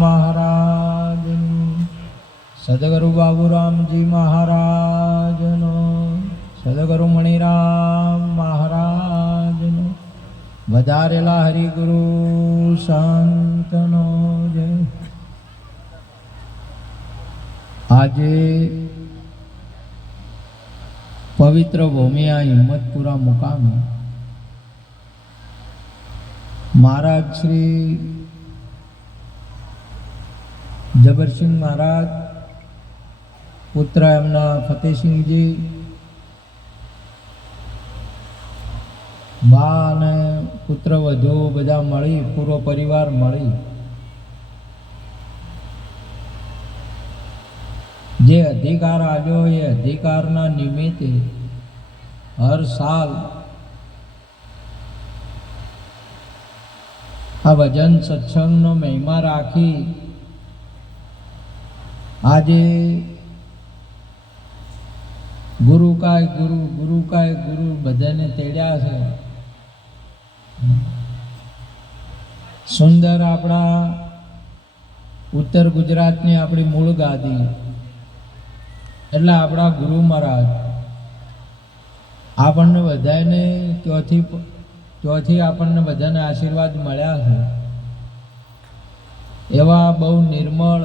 महाराज सदगुरु बाबूरामजी महाराजनो सदगुरु मणिराम महाराज વધારેલા હરિગુરુ સંતનો જય। આજે પવિત્ર ભૂમિયા હિંમતપુરા મુકામે મહારાજ શ્રી જબરસિંહ મહારાજ પુત્ર એમના ફતેહસિંહજી બા અને પુત્ર વધુ બધા મળી પૂરો પરિવાર મળી જે અધિકાર આવ્યો એ અધિકારના નિમિત્તે હર સાલ આ ભજન સત્સંગનો મહિમા રાખી આજે ગુરુ કાય ગુરુ ગુરુ કાય ગુરુ બધાને તેડ્યા છે। સુંદર આપણા ઉત્તર ગુજરાતની આપણી મૂળ ગાદી એટલે આપણા ગુરુ મહારાજ આપણને બધાને ત્યાંથી આપણને બધાને આશીર્વાદ મળ્યા છે। એવા બહુ નિર્મળ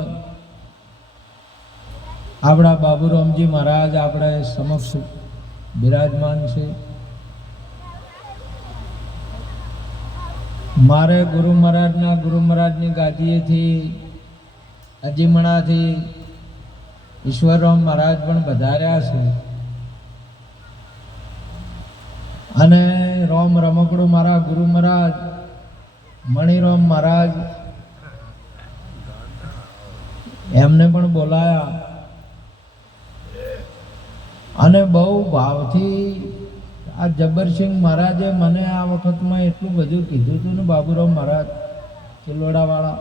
આપણા બાબુરામજી મહારાજ આપણે સમક્ષ બિરાજમાન છે। મારે ગુરુ મહારાજની ગાદીએથી અજીમણાથી ઈશ્વરરામ મહારાજ પણ વધાર્યા છે અને રામ રમકડું મારા ગુરુ મહારાજ મણિરામ મહારાજ એમને પણ બોલાયા અને બહુ ભાવથી આ જબરસિંહ મહારાજે મને આ વખતમાં એટલું બધું કીધું હતું ને બાબુરામ મહારાજ ચિલોડાવાળા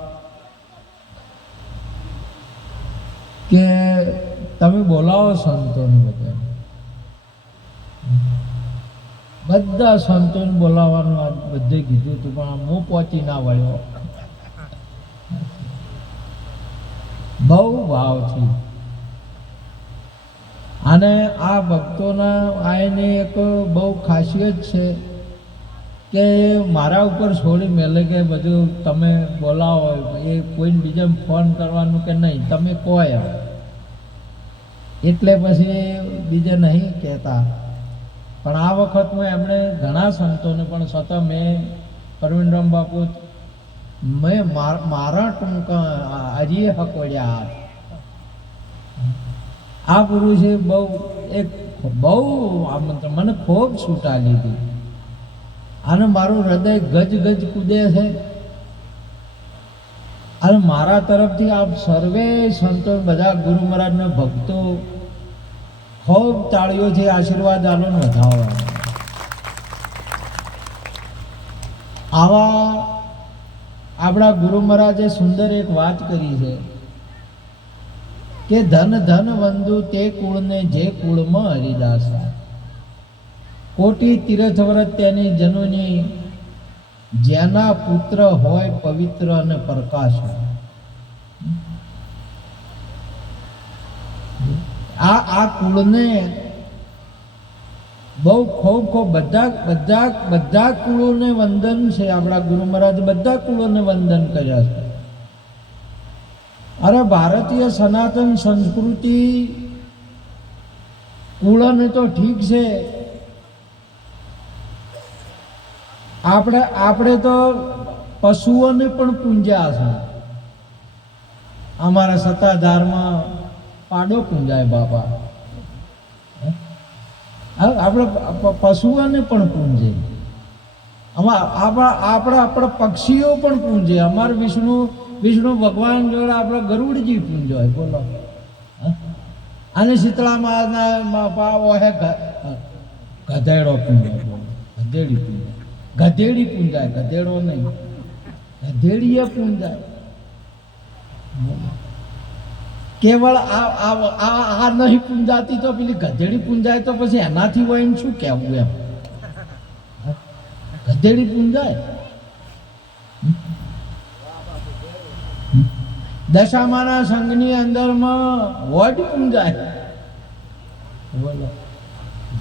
કે તમે બોલાવો સંતોને બધા સંતોને બોલાવવાનું આ બધે કીધું હતું પણ હું પહોંચી ના વળ્યો બહુ ભાવથી। અને આ ભક્તોના આને એક બહુ ખાસિયત છે કે મારા ઉપર છોડી મેલે કે બધું તમે બોલાવો એ કોઈને બીજાને ફોન કરવાનું કે નહીં તમે કહો એમ એટલે પછી બીજે નહીં કહેતા। પણ આ વખતમાં એમણે ઘણા સંતોને પણ છતાં મેં પરવીનરામ બાપુ મેં મારા ટૂંકા હજી હકવડ્યા આ પુરુષે બહુ મને ખૂબ છૂટા લીધી અને મારું હૃદય ગજ ગજ કૂદે છે અને મારા તરફથી આપ સર્વે સંતો બધા ગુરુ મહારાજના ભક્તો ખૂબ તાળીઓથી આશીર્વાદ આલો ને વધાવો। આવા આપણા ગુરુ મહારાજે સુંદર એક વાત કરી છે કે ધન ધન વંદુ તે કુળને જે કુળમાં હરિદાસા કોટી તીર્થ વ્રત તેની જનોની જેના પુત્ર હોય પવિત્ર અને પ્રકાશ। આ કુળને બહુ ખૂબ બધા કુળોને વંદન છે। આપણા ગુરુ મહારાજ બધા કુળોને વંદન કર્યા છે। અરે ભારતીય સનાતન સંસ્કૃતિ કુળને તો ઠીક છે આપણે તો પશુઓને પણ પૂંજ્યા છે। અમારા સત્તાધારમાં પાડો પૂંજાય બાપા આપણે પશુઓને પણ પૂંજે આપણા પક્ષીઓ પણ પૂંજે। અમારે વિષ્ણુ ભગવાન જોડે આપણે ગરુડજી પૂંજોય બોલો અને શીતળા માના હે ગધેડો પૂંજાય બોલો ગધેડી પૂંજાય ગધેડો નહીં ગધેડીએ પૂંજાય। કેવળ આ નહીં પૂંજાતી તો પેલી ગધેડી પૂંજાય તો પછી એનાથી હોય શું કહેવું એમ ગધેડી પૂંજાય દશામાના સંઘની અંદરમાં વડ પૂંજાય. બોલો,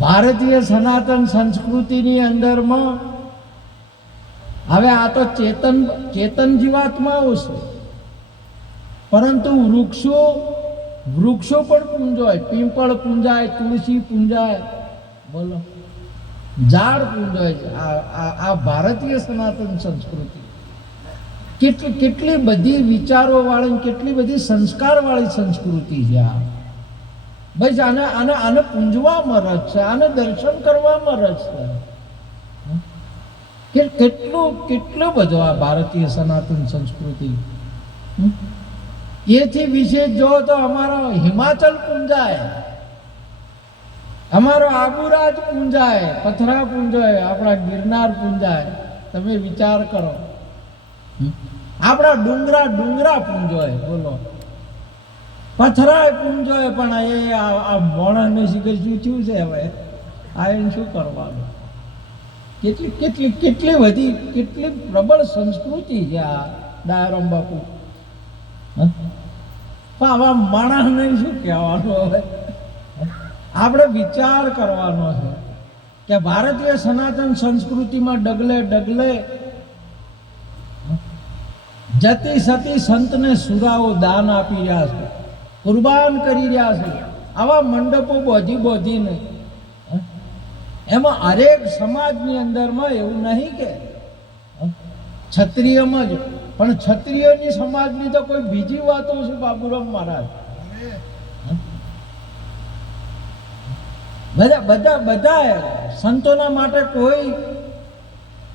ભારતીય સનાતન સંસ્કૃતિની અંદરમાં હવે આ તો ચેતન જીવાત્માઓ છે, પરંતુ વૃક્ષો પણ પૂંજાય. પીપળ પૂંજાય, તુલસી પૂંજાય. બોલો, ઝાડ પૂંજાય. આ ભારતીય સનાતન સંસ્કૃતિ કેટલી બધી વિચારો વાળી, કેટલી બધી સંસ્કાર વાળી સંસ્કૃતિ છે આ. ભાઈ આને પૂંજવામાં રસ છે, આને દર્શન કરવામાં રસ છે. કેટલો બધો આ ભારતીય સનાતન સંસ્કૃતિ. એથી વિશેષ જો તો અમારો હિમાચલ પૂંજાય, અમારો આબુરાજ પૂંજાય, પથરા પૂંજાય, આપણા ગિરનાર પૂંજાય. તમે વિચાર કરો, આપણા ડુંગરા પૂંજાય. બોલો, પથરાય પૂંજાય. પણ એ આ મોણસને શીખર શું થયું છે હવે? આ એને શું કરવાનું? કેટલી પ્રબળ સંસ્કૃતિ છે આ દયારામ બાપુ. આવા માણસને શું કહેવાનું હવે? આપણે વિચાર કરવાનો છે કે ભારતીય સનાતન સંસ્કૃતિમાં ડગલે જતી સતી સંતને સુરાઓ દાન આપી રહ્યા છે, કુરબાન કરી રહ્યા છે. આવા મંડપો બોધીને એમાં હરેક સમાજની અંદરમાં એવું નહીં કે ક્ષત્રિયમાં જ, પણ ક્ષત્રિયની સમાજની તો કોઈ બીજી વાતો છે. બાબુરામ મહારાજ બધા સંતોના માટે કોઈ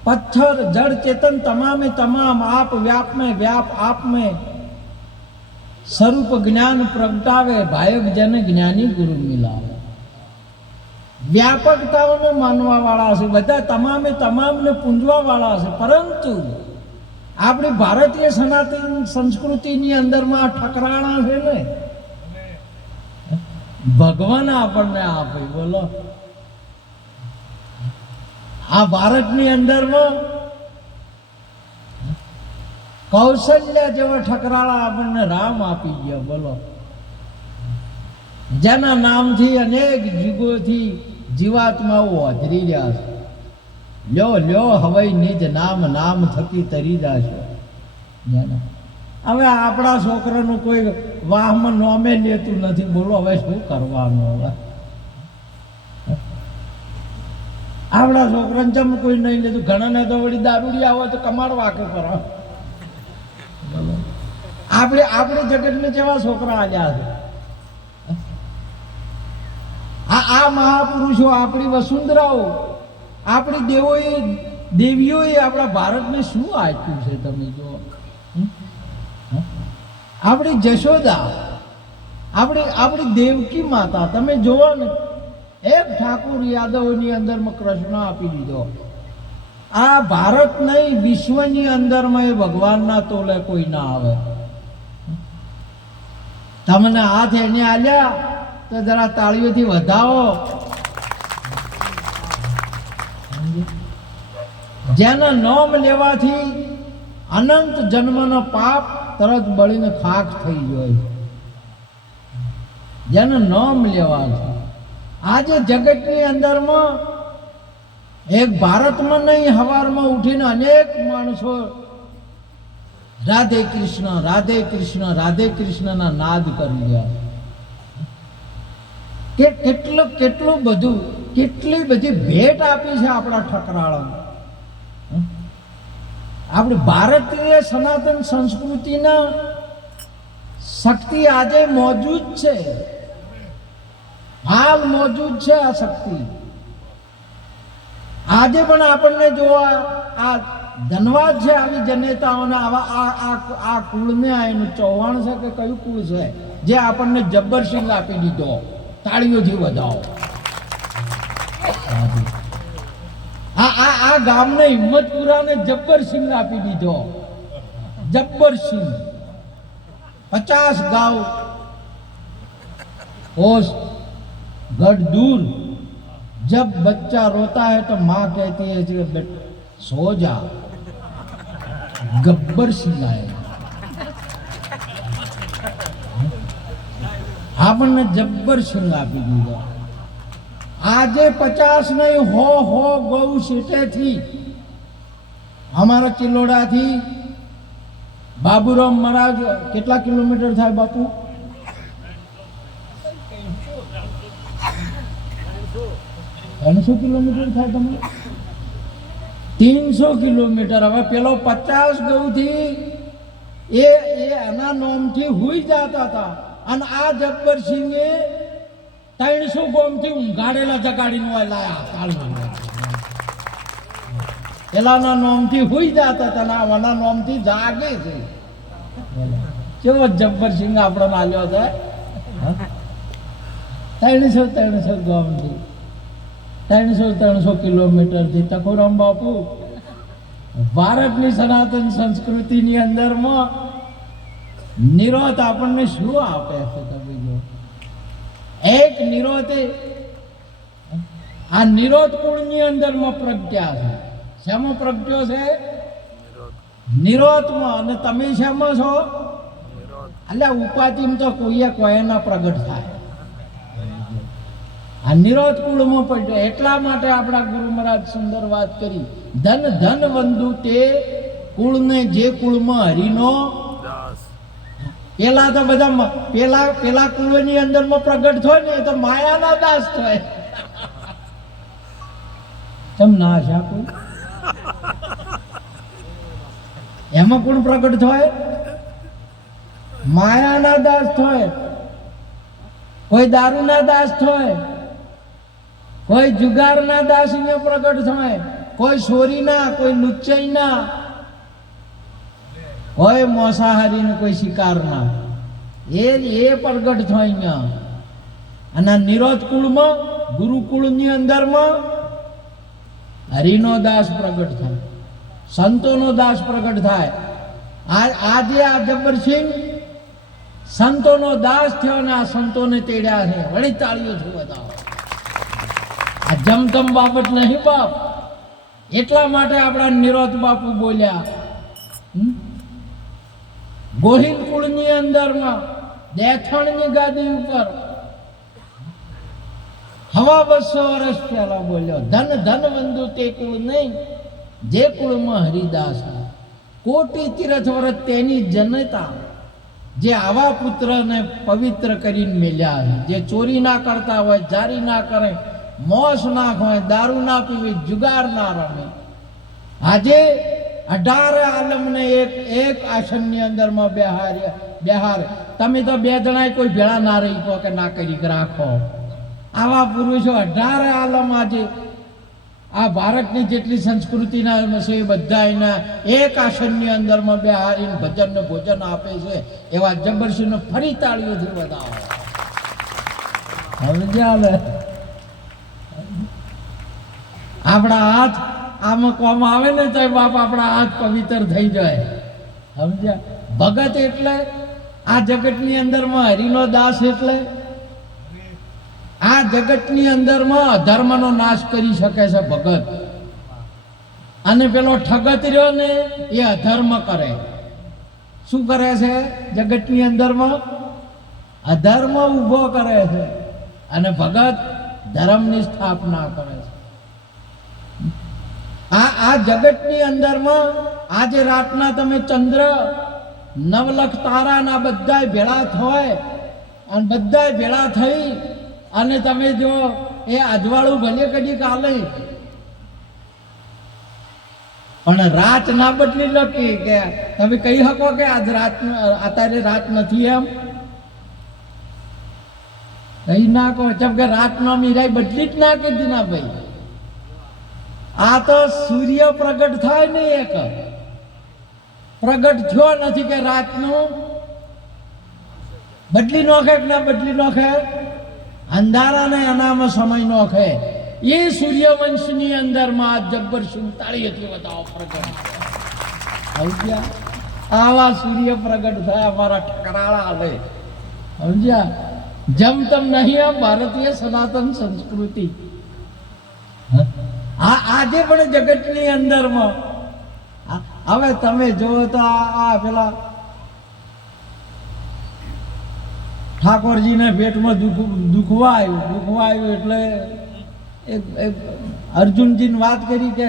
પથ્થર જળ ચેતન તમામે તમામ આપ વ્યાપ में व्याप आप में સ્વરૂપ જ્ઞાન પ્રગટાવે, ભાયક જન જ્ઞાની ગુરુ મિલાવે. વ્યાપકતાઓને માનવા વાળા છે બધા, તમામને પૂંજવા વાળા છે. પરંતુ આપણી ભારતીય સનાતન સંસ્કૃતિની અંદરમાં આ ઠકરાણા છે ને, ભગવાન આપણને આપે. બોલો, આ ભારતની અંદરમાં કૌશલ્ય જેવા ઠકરાળા આપણને રામ આપી ગયા. બોલો, જેના નામથી અનેક યુગોથી જીવાત્માઓ હાજરી રહ્યા છે. લ્યો હવઈ નિજ નામ થકી તરી જાશો. હવે આપણા છોકરાનું કોઈ વાહમાં નોમે લેતું નથી. બોલો, હવે શું કરવાનું? હવે આપણા છોકરાને જમ કોઈ નહીં લેતું. ઘણાને તો વળી દારૂડિયા હોય તો કમાડ વાકે કરો. આપણે જગતને જેવા છોકરા આવ્યા છે. આ મહાપુરુષો, આપણી વસુંધરાઓ, આપણી દેવીઓએ આપણા ભારતને શું આપ્યું છે? તમે જો, આપણી જશોદા, આપણી દેવકી માતા, તમે જોવો ને, એક ઠાકુર યાદવની અંદરમાં કૃષ્ણ આપી દીધો. આ ભારત નહીં, વિશ્વની અંદરમાં એ ભગવાનના તોલે કોઈ ના આવે. તમને હાથ એને આલ્યા તો જરા તાળીઓથી વધાવો. જેના નામ લેવાથી અનંત જન્મનો પાપ તરત બળીને ખાખ થઈ જાય. જેના નામ લેવાથી આજે જગતની અંદરમાં એક ભારતમાં નહીં, હવારમાં ઉઠીને અનેક માણસો રાધે કૃષ્ણ રાધે કૃષ્ણ રાધે કૃષ્ણના નાદ કરી રહ્યા કે કેટલું બધું, કેટલી બધી ભેટ આપી છે આપણા ઠકરાળાને. આપણી ભારતીય સનાતન સંસ્કૃતિના શક્તિ આજે મોજૂદ છે, હાલ મોજૂદ છે. આ શક્તિ આજે પણ આપણને જોવા આ ધનવાદ છે. આવી જનેતાઓને આ કુળને એનું ચૌહાણ છે કે કયું કુળ છે જે આપણને જબ્બરસિંહ આપી દીધો? તાળીઓથી વધાવો. આ ગામને હિંમતપુરાને જબ્બરસિંહ આપી દીધો. જબ્બરસિંહ 50 गांव होश गढ़ दूर. जब बच्चा रोता है तो माँ कहती है कि सो जा. गब्बर सिंह आए. આપણને જબ્બર સિંહ આપી દીધો. આજે 50 નહીં 100 ગૌ સીટેથી અમારા ચિલોડાથી બાબુરામ મહારાજ કેટલા કિલોમીટર થાય બાપુ? 300 કિલોમીટર થાય. તમે 300 કિલોમીટર. હવે પેલો 50 ગૌથી એના નોમથી હુઈ જતા હતા અને આ જબ્બરસિંહે 300 ગોમથી ઊંઘાડેલા જગાડીને લાયા. પેલાના નોમથી હુઈ જતા હતા ને આના નોમથી જાગે છે. કેવો જબ્બરસિંહ આપણને આલ્યો છે. 300 ગોમથી 300 કિલોમીટરથી. તકોરામ બાપુ ભારતની સનાતન સંસ્કૃતિની અંદરમાં નિરોધ આપણને શું આપે છે? તમે જો એક નિરોધ, આ નિરોધ કુળની અંદરમાં પ્રજ્ઞા છે. શેમાં પ્રજ્ઞો છે? નિરોધમાં. અને તમે શેમાં છો? એટલે ઉપાધિમાં તો કોઈના પ્રગટ થાય. આ નિરોધ કુળમાં પડ્યો. એટલા માટે આપણા ગુરુ મહારાજ સુંદર વાત કરી, ધન ધન વંદુ તે કુળને જે કુળમાં હરિનો. પેલા તો બધા પેલા કુળની અંદરમાં પ્રગટ થાય ને એ તો માયાના દાસ થાય. તમ ના છે કોઈ એમાં કોણ પ્રગટ થાય? માયાના દાસ થાય. કોઈ દારૂના દાસ થાય, કોઈ જુગારના દાસ અહીંયા પ્રગટ થાય, કોઈ ચોરીના, કોઈ લુચ્ચાઈના, કોઈ મોસાહારી, કોઈ શિકારના. એ પ્રગટ થાય અહીંયા. અને નિરોધ કુળમાં, ગુરુકુળની અંદરમાં હરિનો દાસ પ્રગટ થાય, સંતોનો દાસ પ્રગટ થાય. આજે આ જબ્બરસિંહ સંતોનો દાસ થયો ને આ સંતોને તેડ્યા છે. વળી તાળીઓથી બતાવો. આ જમતમ બાબત નહીં બાપ. એટલા માટે આપણા નિરોધ બાપુ બોલ્યા, ગોહિલ કુળની અંદરમાં દેથણની ગાદી ઉપર 250 વર્ષ પહેલા બોલ્યો, ધન ધન વંદુ તે કુળ નહીં જે કુળમાં હરિદાસ. કોટી તીર્થ વ્રત તેની જનતા જે આવા પુત્રને પવિત્ર કરીને મેલ્યા છે. જે ચોરી ના કરતા હોય, જારી ના કરે, મોસ ના હોય, દારૂ ના પીવે, જુગાર ના રમે. આજે 18 આલમને એક આસનની અંદરમાં બેહાર. તમે તો 2 જણા કોઈ ભેળા ના રહી કહો કે ના કરી રાખો. આવા પુરુષો 18 આલમ આજે આ ભારતની જેટલી સંસ્કૃતિના છે એ બધા એના એક આસનની અંદરમાં બેહારીને ભજન ને ભોજન આપે છે. એવા જબ્બરસિંહને ફરી તાળીઓથી વધાવો. સમજ્યા? આપણા હાથ આમ મૂકવામાં આવે ને તો બાપ આપણા હાથ પવિત્ર થઈ જાય. સમજ્યા? ભગત એટલે આ જગતની અંદરમાં હરિનો દાસ. એટલે આ જગતની અંદરમાં અધર્મનો નાશ કરી શકે છે ભગત. અને પેલો ઠગત રહ્યો ને એ અધર્મ કરે. શું કરે છે? જગતની અંદરમાં અધર્મ ઊભો કરે છે અને ભગત ધર્મની સ્થાપના કરે છે. આ જગતની અંદરમાં આજે રાતના તમે ચંદ્ર, નવલખ તારાના બધા ભેળા થાય અને બધા ભેળા થઈ અને તમે જો એ અજવાળું ભલે કદી કાલે પણ રાત ના બદલી લખી કે તમે કહી શકો કે આજ રાત અત્યારે રાત નથી એમ કહી ના કહો. જેમ કે રાત નો મીરાઈ બદલી જ ના કીધી ના ભાઈ. આ તો સૂર્ય પ્રગટ થાય ને એક પ્રગટ થયો નથી કે રાતનું બદલી નોખે કે ના બદલી નોખે. અંધારા ને અનામાં સમય નોખે. એ સૂર્યવંશની અંદરમાં આ જબ્બરસિંહ તાળીઓથી બતાવો પ્રગટ. આવા સૂર્ય પ્રગટ થયા અમારા ઠકરાળા હાલે. સમજ્યા? જમતમ નહીં આ ભારતીય સનાતન સંસ્કૃતિ. આજે પણ જગતની અંદરમાં હવે તમે જોવો તો આ પેલા ઠાકોરજીને પેટમાં દુખવા આવ્યું એટલે એક અર્જુનજીને વાત કરી કે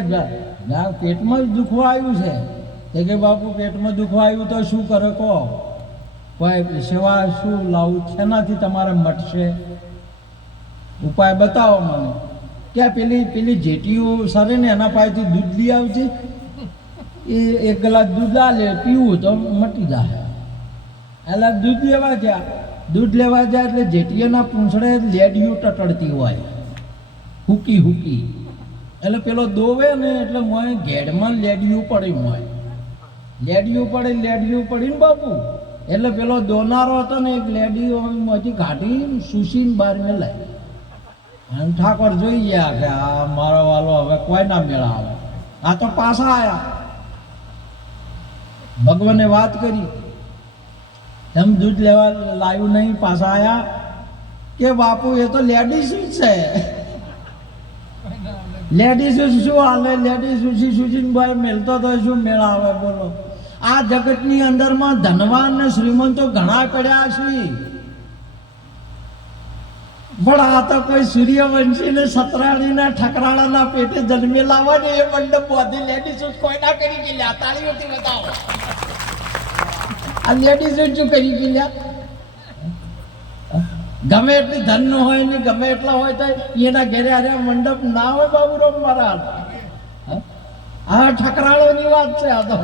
પેટમાં જ દુખવા આવ્યું છે કે બાપુ પેટમાં દુખવા આવ્યું તો શું કરે કહો, કોઈ સેવા શું લાવું, શેનાથી તમારે મટશે, ઉપાય બતાવો મને. કે પેલી જેટીઓ સરે ને એના પાસેથી દૂધ લઈ આવજે, એ એક ગ્લાસ દૂધ લે પીવું તો મટી જાય. એટલે દૂધ લેવા જાય એટલે જેટીઓના પૂંછડે લેડિયું ટટડતી હોય, હુકી એટલે પેલો દોવે ને એટલે મોય ઘેડમાં લેડિયું પડી ને બાપુ, એટલે પેલો દોનારો હતો ને એક લેડીઓમાંથી કાઢી સુશીને બહાર મેલાય. અને ઠાકોર જોઈ ગયા કે આ મારો વાલો હવે કોઈ ના મેળા આવે, આ તો પાછા આયા. ભગવાને વાત કરી, એમ દૂધ લેવા લાવ્યું નહીં, પાછા આયા કે બાપુ એ તો લેડીઝ છે, લેડીઝ શું હાલે, લેડીઝ સુશીને બહાર મેલતો તો શું મેળા આવે બોલો. આ જગતની અંદરમાં ધનવાન ને શ્રીમંતો ઘણા પડ્યા છે, પણ આ તો કોઈ સૂર્યવંશી ને સતરાણી ના ઠકરાળાના પેટે જન્મે લાવવા ને એ મંડપ બોધી લેડીઝ કોઈ ના કરી ગયેલા. તાળીઓથી બતાવો આ લેડીઝ શું કરી ગયેલા. ગમે એટલી ધન નો હોય ને ગમે એટલા હોય તો એના ઘેરે અરે મંડપ ના હોય બાબુરામ મહારાજ. આ ઠકરાળોની વાત છે. આ તો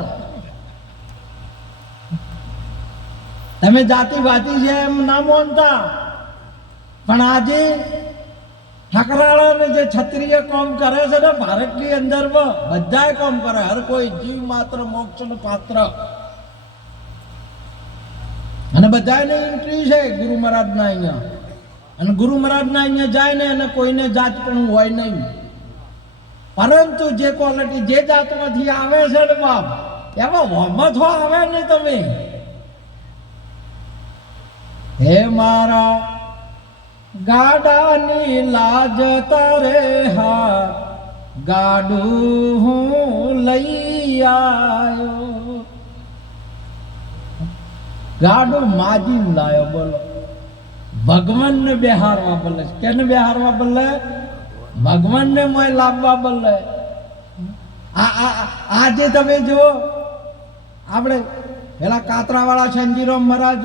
તમે જાતિ વાતી છે એમ ના માનતા, પણ આજે ઠકરાળાને જે ક્ષત્રિય કામ કરે છે ને ભારતની અંદર બધાય કામ કરે, હર કોઈ જીવ માત્ર મોક્ષનું પાત્ર, અને બધાને એન્ટ્રી છે ગુરુ મહારાજના અહીંયા. અને ગુરુ મહારાજના અહીંયા જાય ને અને કોઈને જાત પણ હોય નહીં, પરંતુ જે ક્વોલિટી જે જાતમાંથી આવે છે ને બાપ એમાં વમત આવે નહીં. તમે હે મારા ગાડાની લાજ તારે હા ગાડું હું લઈ આવ્યો, ગાડું માજી લાયો બોલો. ભગવાનને બેહારવા બોલે, કેને બેહારવા બોલે? ભગવાનને મોય લાવવા બોલે. આજે તમે જુઓ આપણે પેલા કાતરાવાળા સંજીરામ મહારાજ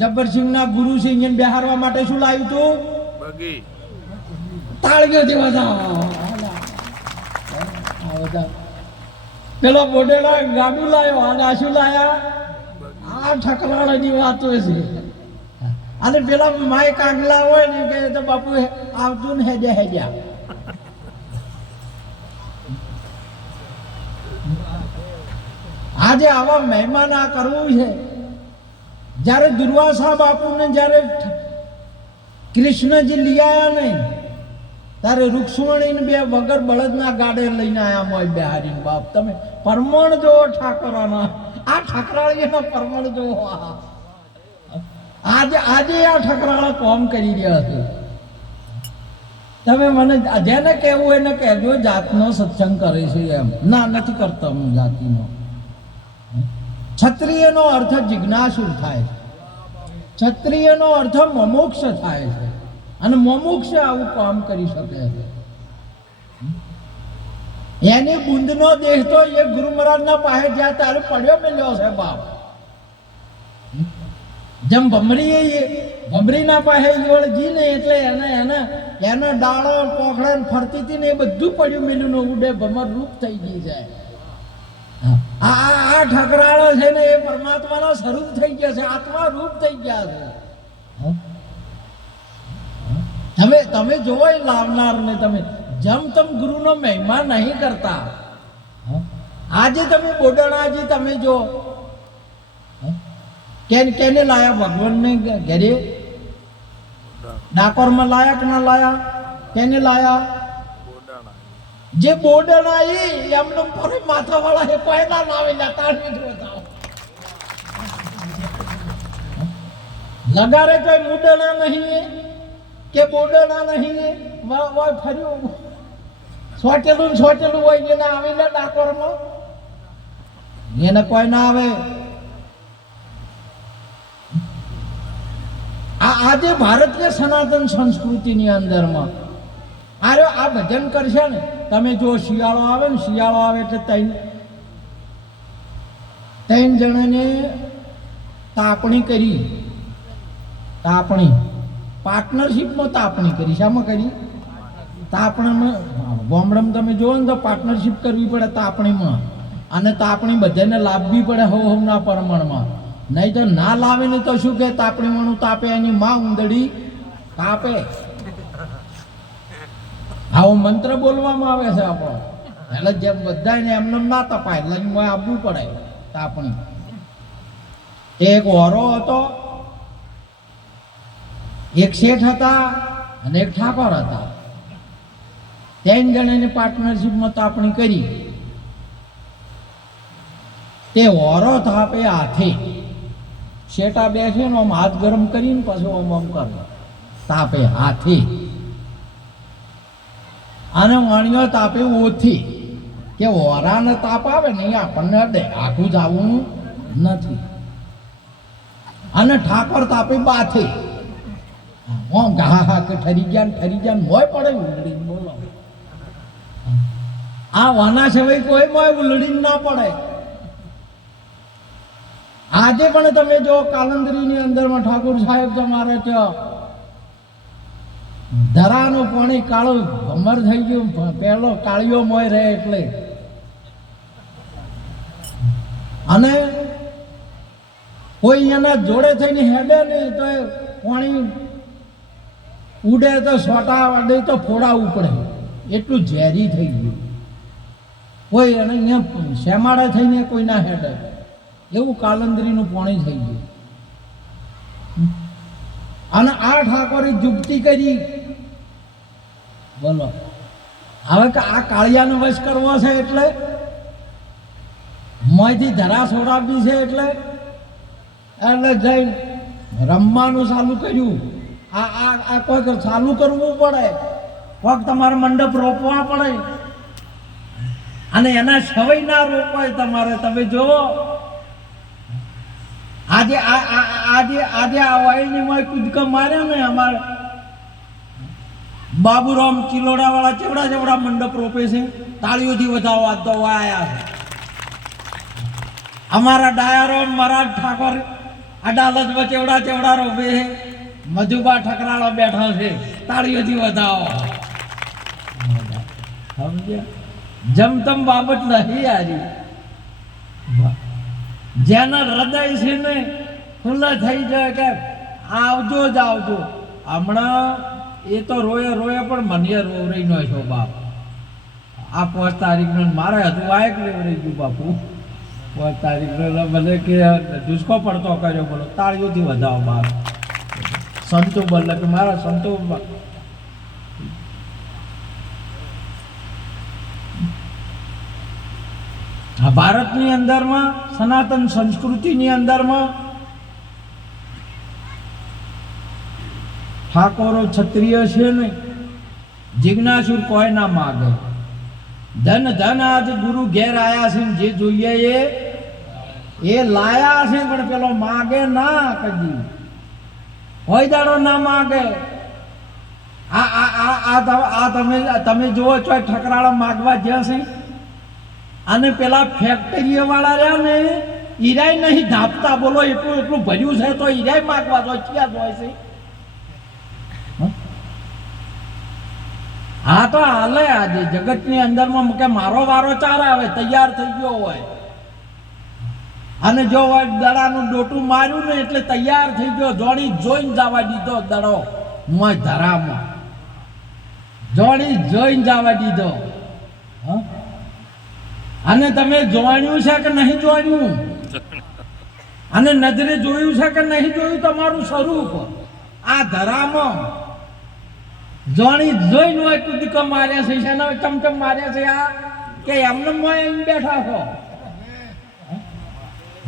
જબ્બરસિંહના ગુરુ છે, એને બેહારવા માટે શું લાવ્યું તું? તાળીઓથી વધાવો. પેલો બોડેલા ગાડું લાવ્યો, અને આ શું લાયા? આ ઠકરાળાની વાતો છે. અને પેલા માય કાગલા હોય ને કે તો બાપુ આવતું ને હેજ્યા. આજે આવા મહેમાન આ કરવું છે. જ્યારે દુર્વાસા બાપુને જ્યારે કૃષ્ણજી લઈ આવ્યા નહીં ત્યારે રૂક્ષ્મણીને બે વગર બળદના ગાડે લઈને આવ્યા મોય બેહારીને. બાપ તમે પરમણ જોવો ઠાકોરાના, આ ઠકરાળીના પરમણ જોવો. આજે આ ઠકરાળા કોમ કરી રહ્યા છે. તમે મને જેને કહેવું એને કહેજો જાતનો સત્સંગ કરે છે એમ. ના, નથી કરતો હું જાતિનો. ક્ષત્રિયનો અર્થ જિજ્ઞાસુર થાય છે, ક્ષત્રિયનો અર્થ મોમોક્ષ થાય છે, અને મોમોક્ષ આવું કામ કરી શકે છે. એની બુંદનો દેહ તો એ ગુરુ મહારાજના પાસે જ્યાં ત્યારે પડ્યો મેલ્યો છે બાપ. જેમ ભમરીના પાસે જી ને એટલે એને ડાળો પોખડે ફરતી હતી ને એ બધું પડ્યું મેલ્યું ને ઉડે ભમર રૂપ થઈ ગઈ છે. આ ઠકરાળો છે ને એ પરમાત્માનો સ્વરૂપ થઈ ગયા છે, આત્મા રૂપ થઈ ગયા છે. તમે જોવો એ લાવનાર ને તમે જેમ તમ ગુરુનો મહિમા નહીં કરતા. આજે તમે બોડણાજી તમે જો કેને લાયા? ભગવાનને ઘરે ડાકોરમાં લાયા કે ના લાયા? કેને લાયા? જે બોડણા એમને પર માથા વાળા એ પહેલા લાવેલા. લગારે કોઈ મુડણા નહીં કે બોડણા નહીં, ફર્યું સોટેલું હોય એને આવેલા ડાકોરમાં, એને કોઈ ના આવે. આજે ભારતીય સનાતન સંસ્કૃતિની અંદરમાં આ ભજન કરશે ને, તમે જો શિયાળો આવે ને, શિયાળો આવે એટલે ત્રણ જણાને તાપણી કરી, તાપણી પાર્ટનરશિપમાં તાપણી કરી. શામાં કરી? તાપણીમાં. ગામડામાં તમે જુઓ ને તો પાર્ટનરશિપ કરવી પડે તાપણીમાં, અને તાપણી બધાને લાવવી પડે હવના પ્રમાણમાં. નહીં તો ના લાવે ને તો શું કે તાપણીમાંનું તાપે એની માં ઉંદડી કાપે. આવો મંત્ર બોલવામાં આવે છે આપણો. એટલે જેમ બધાને એમને ના તપાય એટલે આપવું પડે તાપણી. એક ઓરો હતો, એક શેઠ હતા અને એક ઠાકોર હતા. ત્રણ જણાને પાર્ટનરશિપમાં તાપણી કરી. તે ઓરો થાપે હાથે, શેઠા બેસે ને આમ હાથ ગરમ કરીને પછી આમ કરે તાપે હાથે, અને વાણીઓ તાપે ઓથી. કે ઓરાને તાપ આવે ને આપણને અડે, આખું જ આવું નથી. અને ઠાકોર તાપે બાથે, ઘા કે ઠરી ગયા મોય પડે ઉલડી. બોલો, આ વાના સિવાય કોઈ મોય ઉલડી ના પડે. આજે પણ તમે જો કાલંદરીની અંદરમાં ઠાકોર સાહેબ તમારે ત્યાં ધરાનું પાણી કાળું ભમર થઈ ગયું, પહેલો કાળિયો મોય રહે એટલે. અને કોઈ એના જોડે થઈને હેડે ને તો પાણી ઉડે તો સોટા વાડે તો ફોડાવવું પડે, એટલું ઝેરી થઈ ગયું. કોઈ એને અહીંયા શેમાડે થઈને કોઈ ના હેડે, એવું કાલંદરીનું પાણી થઈ ગયું. અને આ ઠાકોરે જુગતી કરી. બોલો, હવે કે આ કાળિયાનો વશ કરવો છે એટલે મોયથી ધરા સોડાવી છે એટલે જઈ રમવાનું ચાલુ કર્યું. આ કોઈક ચાલુ કરવું પડે, કોઈક તમારે મંડપ રોપવા પડે, અને એના સવય ના રોપાય તમારે. તમે જુઓ આજે આ વાયની માં કૂદકા માર્યા ને, અમારે બાબુરામ ચિલોડા વાળા ચેવડા મંડપ રોપે છે, તાળીઓથી વધાવો તો આયા છે. અમારા ડાયરો મહારાજ ઠાકોર અડાલત ચેવડા રોપે છે, મધુબા ઠકરાળો બેઠા છે, તાળીઓથી વધાવો. સમજ્યા? જમતમ બાબત નહીં યારી. જેના હૃદય છે ને ખુલ્લા થઈ જાય કે આવજો જ આવજો. હમણાં એ તો રોયે પણ મને રોવરાઈ નો છો બાપ. આ 5 તારીખનો મારે હતું આ એક લેવરાઈ ગયું બાપુ. 5 તારીખનો મને કે દુષ્કો પડતો કર્યો. બોલો, તાળીઓથી વધાવો બાપ. સંતો બોલે કે મારા સંતો. આ ભારતની અંદરમાં સનાતન સંસ્કૃતિની અંદરમાં ઠાકોરો ક્ષત્રિય છે ને જિજ્ઞાસુર કોઈ ના માગે. ધન આજ ગુરુ ઘેર આયા છે, જે જોઈએ એ લાયા છે, પણ પેલો માગે ના કદી, હોય દાડો ના માગે. આ તમે જુઓ છો ઠકરાળો માગવા જ્યાં છે, અને પેલા ફેક્ટરીઓ વાળા રહ્યા ને ઈરાય નહીં ધાપતા. બોલો, એટલું ભર્યું છે તો ઈરાય માગવા તો ક્યાં હોય છે? હા તો હાલે આજે જગતની અંદરમાં કે મારો વારો ચાર આવે, તૈયાર થઈ ગયો હોય, અને જો દડાનું ડોટું માર્યું ને એટલે તૈયાર થઈ ગયો. જોડી જોઈને જવા દીધો દડો મોય ધરામાં, જોડી જોઈને જવા દીધો. અને તમે જોણ્યું છે કે નહીં જોણ્યું, અને નજરે જોયું છે કે નહીં જોયું તમારું સ્વરૂપ આ ધરામાં? જોણી જોઈને હોય કૂદકો માર્યા છે, ચમચમ માર્યા છે આ કે એમને મોય બેઠા છો?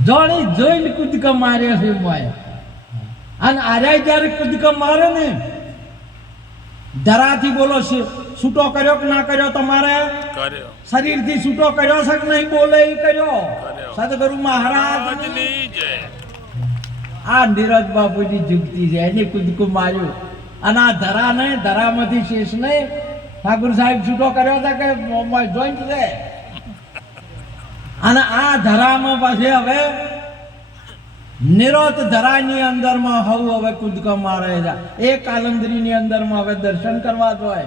જોણી જોઈને કૂદકો માર્યા છે મોય. અને આર્યા જયારે કૂદકો મારે ને ધરાથી, બોલો છૂટો કર્યો કે ના કર્યો? તમારે શરીરથી છૂટો કર્યો છે કે નહીં? બોલે એ કર્યો. સદગુરુ મહારાજ આ નીરજ બાપુની જુગતી છે, એની કૂદકું માર્યું. અને આ ધરા ને ધરામાંથી શેષ ને ઠાકુર સાહેબ છૂટો કર્યો હતા કે જોઈન્ટ છે. અને આ ધરામાં પછી હવે નિરોત ધરાની અંદરમાં હવે કૂદકા મારે છે. એ કાલંદરીની અંદરમાં હવે દર્શન કરવા જોઈએ.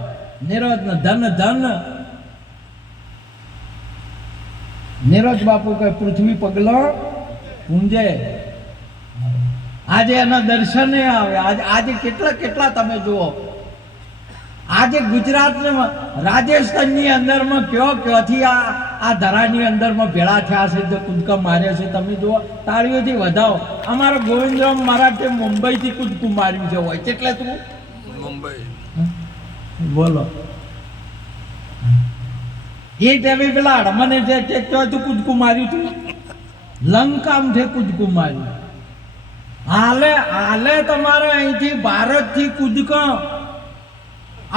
નિરોત ધન ધન નિરોજ બાપુ કે પૃથ્વી પગલો પૂંજે. આજે એના દર્શને આવે. આજે કેટલા કેટલા તમે જુઓ. આજે ગુજરાતમાં રાજસ્થાનની અંદરમાં ક્યોથી આ ધરાની અંદરમાં ભેળા થયા છે, જે કૂદકા માર્યા છે તમે જુઓ. તાળીઓથી વધાવો. અમારા ગોવિંદરામ મહારાજે મુંબઈથી કૂદકું માર્યું છે હોય એટલે તું મુંબઈ બોલો. એ ટેવી પેલા હડમને જે તું કૂદકું માર્યું તું લંકામ છે કૂદકું માર્યું. હાલે તમારે અહીંથી ભારતથી કૂદકા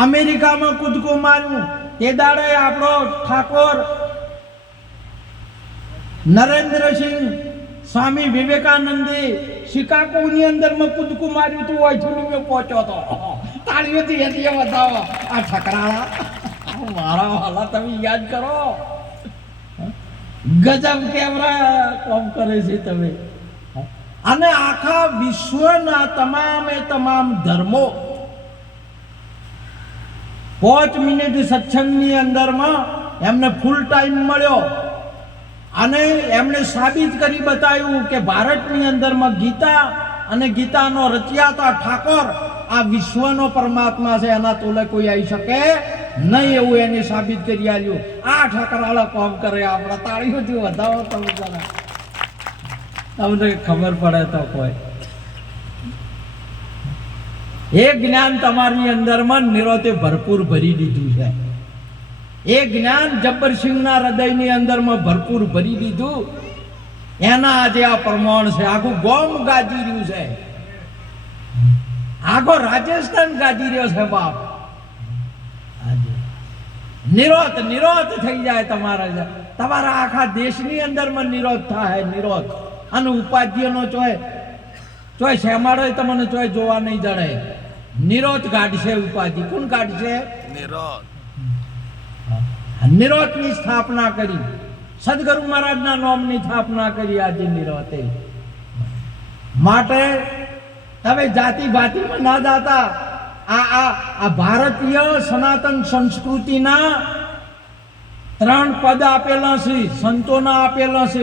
અમેરિકામાં કૂદકું માર્યું. તે દાડે આપણો ઠાકોર નરેન્દ્રસિંહ સ્વામી વિવેકાનંદે શિકાગોની અંદરમાં કૂદકું માર્યું તું હોય છું પહોંચ્યો તો. તાળીઓથી એથી બતાવો. આ ઠકરાળા મારા વાલા તમે યાદ કરો. ગજબ કેવરા કોમ કરે છે તમે. અને આખા વિશ્વના તમામ ધર્મો 5 મિનિટ સત્સંગની અંદરમાં એમને ફૂલ ટાઈમ મળ્યો અને એમણે સાબિત કરી બતાવ્યું કે ભારતની અંદરમાં ગીતા અને ગીતાનો રચયાતા ઠાકોર આ વિશ્વનો પરમાત્મા છે, એના તોલે કોઈ આવી શકે નહીં એવું એને સાબિત કરી આલ્યું. આ ઠકરાળા કામ કરે. આપણા તાળીઓથી વધાવો તમે જરા તમને ખબર પડે તો કોઈ. એ જ્ઞાન તમારી અંદરમાં નિરોતે ભરપૂર ભરી દીધું છે. એ જ્ઞાન જબ્બરસિંહના હૃદયની અંદરમાં ભરપૂર ભરી દીધું. એના આજે આ પ્રમાણ છે. આખું ગોમ ગાજી રહ્યું છે. આખો રાજસ્થાન ગાજી રહ્યો છે બાપ. નિરોત થઈ જાય તમારા આખા દેશની અંદરમાં નિરોત થાય. નિરોત અને ઉપાધ્યનો ચોય શેમાડો તમને ચોય જોવા નહીં જડે. નિરોત કાઢશે ઉપાધિ. કોણ કાઢશે? નિરોતની સ્થાપના કરી. સદગુરુ મહારાજના નામની સ્થાપના કરી આજે નિરોતે. માટે તમે જાતિ ભાતિમાં ના જાતા. આ ભારતીય સનાતન સંસ્કૃતિના 3 પદ આપેલા છે, સંતોના આપેલા છે.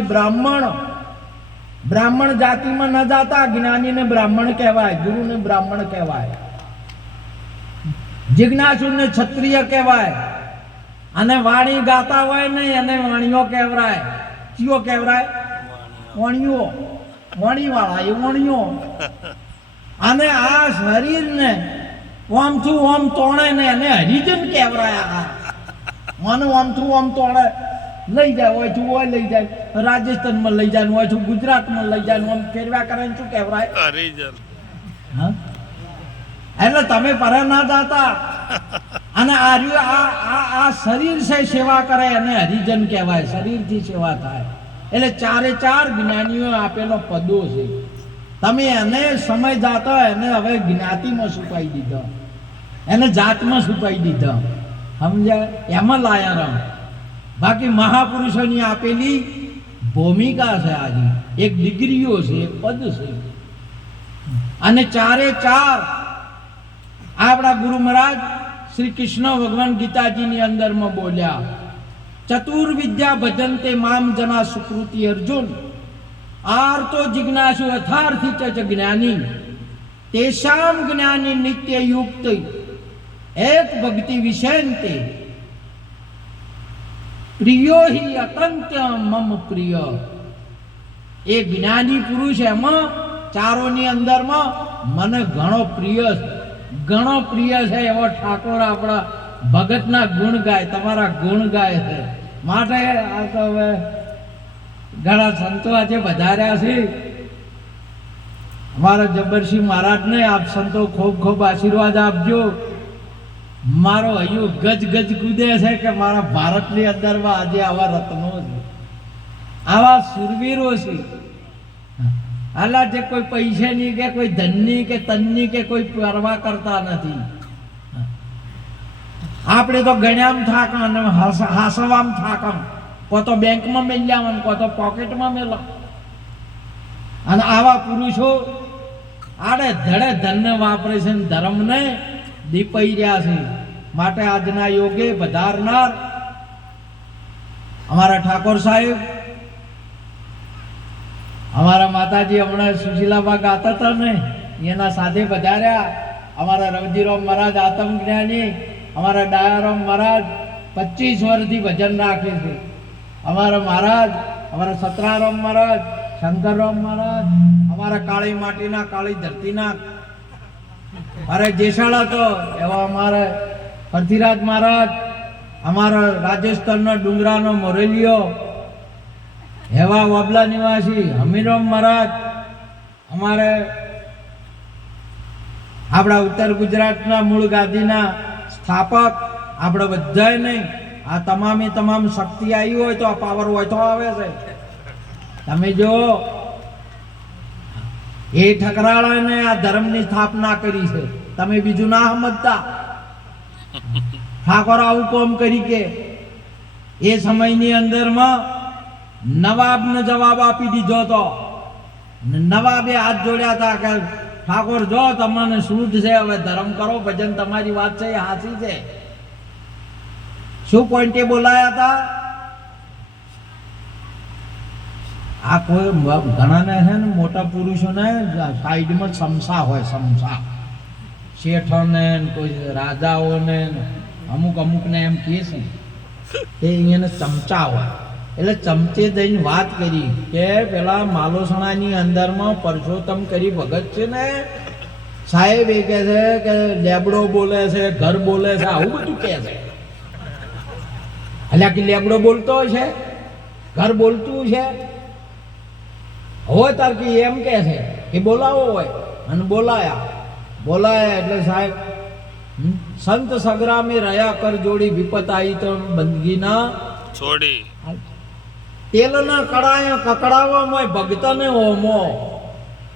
બ્રાહ્મણ જાતિમાં ન જાતા. જ્ઞાનીને બ્રાહ્મણ કહેવાય, ગુરુને બ્રાહ્મણ કહેવાય, જિજ્ઞાસુને ક્ષત્રિય કહેવાય, અને વાણી ગાતા હોય ને એને વાણીઓ કહેવાય. કયો કહેવાય? વાણીઓ. વાણીવાળા એ વાણીઓ. અને આ શરીરને ઓમથી ઓમ તોડે ને એને હરિજન કહેવાય. મને ઓમથી ઓમ તોડે લઈ જાય હોય છું, હોય લઈ જાય રાજસ્થાનમાં લઈ જાય હોય છું, ગુજરાતમાં લઈ જાય આમ ફેરવ્યા કરે શું કહેવાય? હરિજન. હા, એટલે તમે પરે ના જાતા. અને આ શરીર છે સેવા કરે એને હરિજન કહેવાય. શરીરથી સેવા થાય. એટલે 4 જ્ઞાનીઓ આપેલો પદો છે. તમે એને સમય જાતા એને હવે જ્ઞાતિમાં છુપાઈ દીધો, એને જાતમાં છુપાઈ દીધો. સમજ્યા? એમાં લાયા રમ. બાકી મહાપુરુષોની આપેલી ભૂમિકા છે. આજે એક ડિગ્રીઓ છે, એક પદ છે. અને 4 આપણા ગુરુ મહારાજ શ્રી કૃષ્ણ ભગવાન ગીતાજીની અંદરમાં બોલ્યા, ચતુર્વિદ્યા ભજન્તે મામ જના સુકૃતિ અર્જુન આર્તો જિજ્ઞાસુ યથાર્થી ચ જ્ઞાની તેષામ જ્ઞાની નિત્ય યુક્ત એક ભક્તિ વિષયંતે પ્રિયો હિ અત્યંત મમ પ્રિય. એ જ્ઞાની પુરુષ એમાં 4ની અંદરમાં મને ઘણો પ્રિય છે એવો ઠાકોર આપણા ભગતના ગુણ ગાય, તમારા ગુણ ગાય છે. માટે આ તો હવે ઘણા સંતો આજે વધાર્યા છે. અમારા જબ્બરસિંહ મહારાજને આપ સંતો ખૂબ આશીર્વાદ આપજો. મારો હૈયું ગજ કૂદે છે કે મારા ભારતની અંદરમાં આજે આવા રત્નો છે, આવા સુરવીરો છે. આલા જે કોઈ પૈસાની કે કોઈ ધનની કે તનની કે કોઈ પરવા કરતા નથી. આપણે તો ગણ્યામ થાક અને હાસવામ થાકમ, કો તો બેંકમાં મેલ્યા કો તો પોકેટમાં મેલો. અને આવા પુરુષો આડે ધડે ધનને વાપરે છે, ધર્મને દીપાઈ રહ્યા છે. માટે આજના યોગે વધારનાર અમારા ઠાકોર સાહેબ, અમારા માતાજી હમણાં સુશીલાબા ગાતા હતા ને, એના સાથે વધાર્યા. અમારા રવજીરામ મહારાજ આત્મ જ્ઞાની, અમારા ડાયારામ મહારાજ 25 વર્ષથી ભજન રાખે છે. અમારા મહારાજ, અમારા સતરારામ મહારાજ, શંકરરામ મહારાજ, અમારા કાળી માટીના કાળી ધરતીના અરે જેસાળા તો એવા અમારા પૃથ્વીરાજ મહારાજ, અમારા રાજસ્થાનના ડુંગરાનો મોરેલિયો એવા વાબલા નિવાસી હમીરામ મહારાજ, અમારે આપણા ઉત્તર ગુજરાતના મૂળ ગાદીના સ્થાપક, આપણે બધાય નહીં, આ તમામે તમામ શક્તિ આવી હોય તો આ પાવર હોય તો આવે છે. તમે જો એ ઠકરાળાને આ ધર્મની સ્થાપના કરી છે, તમે બીજું ના સમજતા. ઠાકોર આવું કોમ કરી કે એ સમયની અંદરમાં નવાબને જવાબ આપી દીધો હતો. નવાબે હાથ જોડ્યા હતા કે ઠાકોર જો તમને શુદ્ધ છે, હવે ધર્મ કરો, ભજન તમારી વાત છે એ હાચી છે. શું પોઈન્ટે બોલાયા હતા? આ કોઈ ઘણાને છે ને મોટા પુરુષોને સાઈડમાં સમસા હોય, સમસા શેઠોને, કોઈ રાજાઓને, અમુકને એમ કહે છે કે એને ચમચા હોય. એટલે ચમચે દઈને વાત કરી કે પેલા માલોસણાની અંદરમાં પરસોત્તમ કરી ભગત છે ને સાહેબ, એ કહે છે કે લેબડો બોલે છે, ઘર બોલે છે, આવું બધું કહે છે. એટલે કે લેબડો બોલતો છે, ઘર બોલતું છે હોય તાર કે એમ કે છે કે બોલાવો હોય. અને બોલાયા એટલે સાહેબ સંત સગ્રામે રહ્યા કર જોડી, વિપત આવી તો બંદગી ના છોડી. તેલના કડાયા કકડાવામાં ભક્તને હોમો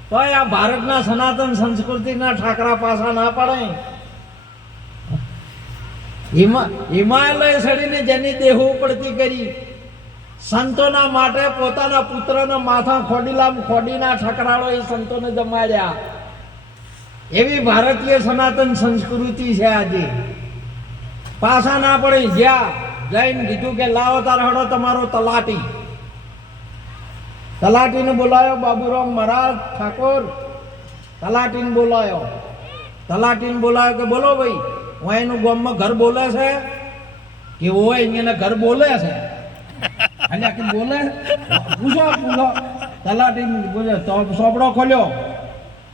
તો આ ભારતના સનાતન સંસ્કૃતિના ઠાકરા પાસા ના પડે. હિમાલય સડીને જેની દેહો પડતી કરી, સંતોના માટે પોતાના પુત્રના માથા ખોડીના ઠકરાળો એ સંતોને જમાડ્યા. એવી ભારતીય સનાતન સંસ્કૃતિ છે. આજે પાસા ના પડે. જ્યાં જઈને કીધું કે લાવો તાર હડો તમારો તલાટીને બોલાયો. બાબુરામ મહારાજ ઠાકોર તલાટીને બોલાયો કે બોલો ભાઈ, હું એનું ગામમાં ઘર બોલે છે કે હોય અહીંયા ઘર બોલે છે? એટલે કે બોલે, પૂછો. તલાટીને પૂછે તો સોપડો ખોલ્યો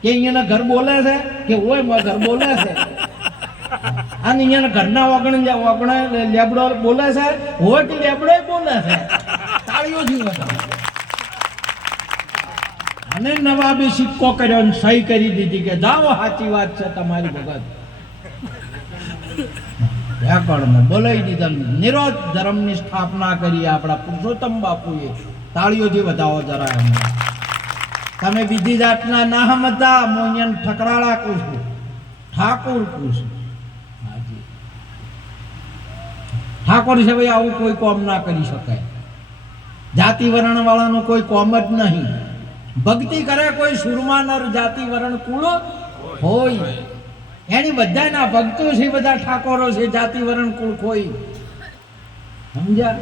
કે અહીંયા ઘર બોલે છે કે હોય ઘર બોલે છે. અને અહીંયા ઘરના વગણે લેબડો બોલે છે, હોય કે લેબડો બોલે છે? તાળીઓ જીવે. અને નવાબે સિક્કો કર્યો અને સહી કરી દીધી કે જાઓ, સાચી વાત છે તમારી ભગત. વ્યાકરણમાં બોલાવી દીધા. નિરોધ ધર્મની સ્થાપના કરી આપણા પુરુષોત્તમ બાપુએ. તાળીઓથી વધાવો જરા એમને. તમે બીજી જાતના ના સમજતા. હું અહીંયા ઠકરાળા કહું છું, ઠાકોર કહું છું. ઠાકોર છે ભાઈ, આવું કોઈ કોમ ના કરી શકાય. જાતિ વરણ વાળાનું કોઈ કોમ જ નહીં. ભક્તિ કરે કોઈ સુરમા નર જાતિ વરણ કુળ હોય, એની બધાના ભક્તો છે, બધા ઠાકોરો છે, જાતિ વરણ કુળ કોઈ. સમજ્યા?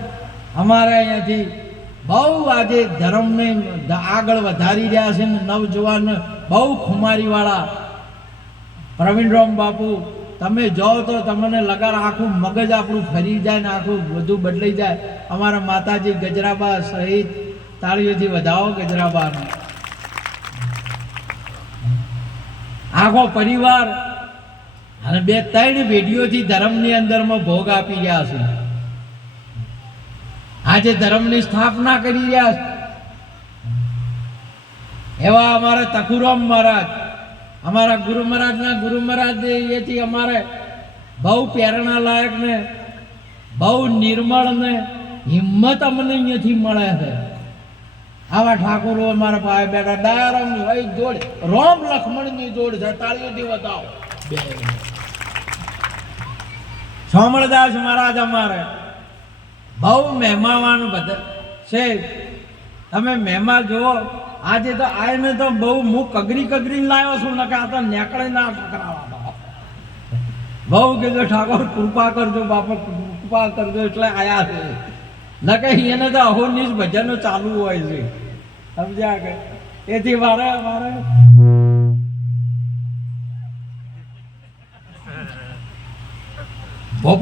અમારે અહીંયાથી બહુ આજે ધર્મને આગળ વધારી રહ્યા છે. નવજવાન બહુ ખુમારી વાળા પ્રવીણરામ બાપુ, તમે જાઓ તો તમને લગાર આખું મગજ આપણું ફરી જાય ને આખું બધું બદલાઈ જાય. અમારા માતાજી ગજરાબા સહિત તાળીઓથી વધાવો ગજરાબાને. આખો પરિવાર અને 2-3 પેઢીઓથી ધર્મની અંદરમાં ભોગ આપી રહ્યા છે. આજે ધર્મની સ્થાપના કરી રહ્યા છે. એવા અમારા તખુરામ મહારાજ, અમારા ગુરુ મહારાજ એથી અમારે બહુ પ્રેરણા લાયક ને બહુ નિર્મળ ને હિંમત અમને અહીંયાથી મળે છે. આવા ઠાકોરો અમારા પાસે બેઠા ડાયારામ લઈ જોડ રોમ લક્ષ્મણની જોડ છે તાળીઓથી બતાવો સોમળદાસ મહારાજ અમારે બહુ મહેમાન બધા છે તમે મહેમાન જુઓ આજે તો આઈને તો બહુ હું કગરી લાવ્યો છું નકે આ તો નેકળે ના ટકરાવા બહુ કીધું ઠાકોર કૃપા કરજો બાપા કૃપા કરજો એટલે આયા છે નકે એને તો અહોનિશ ભજનો ચાલુ હોય છે સમજ્યા કે એથી મારે ભોપત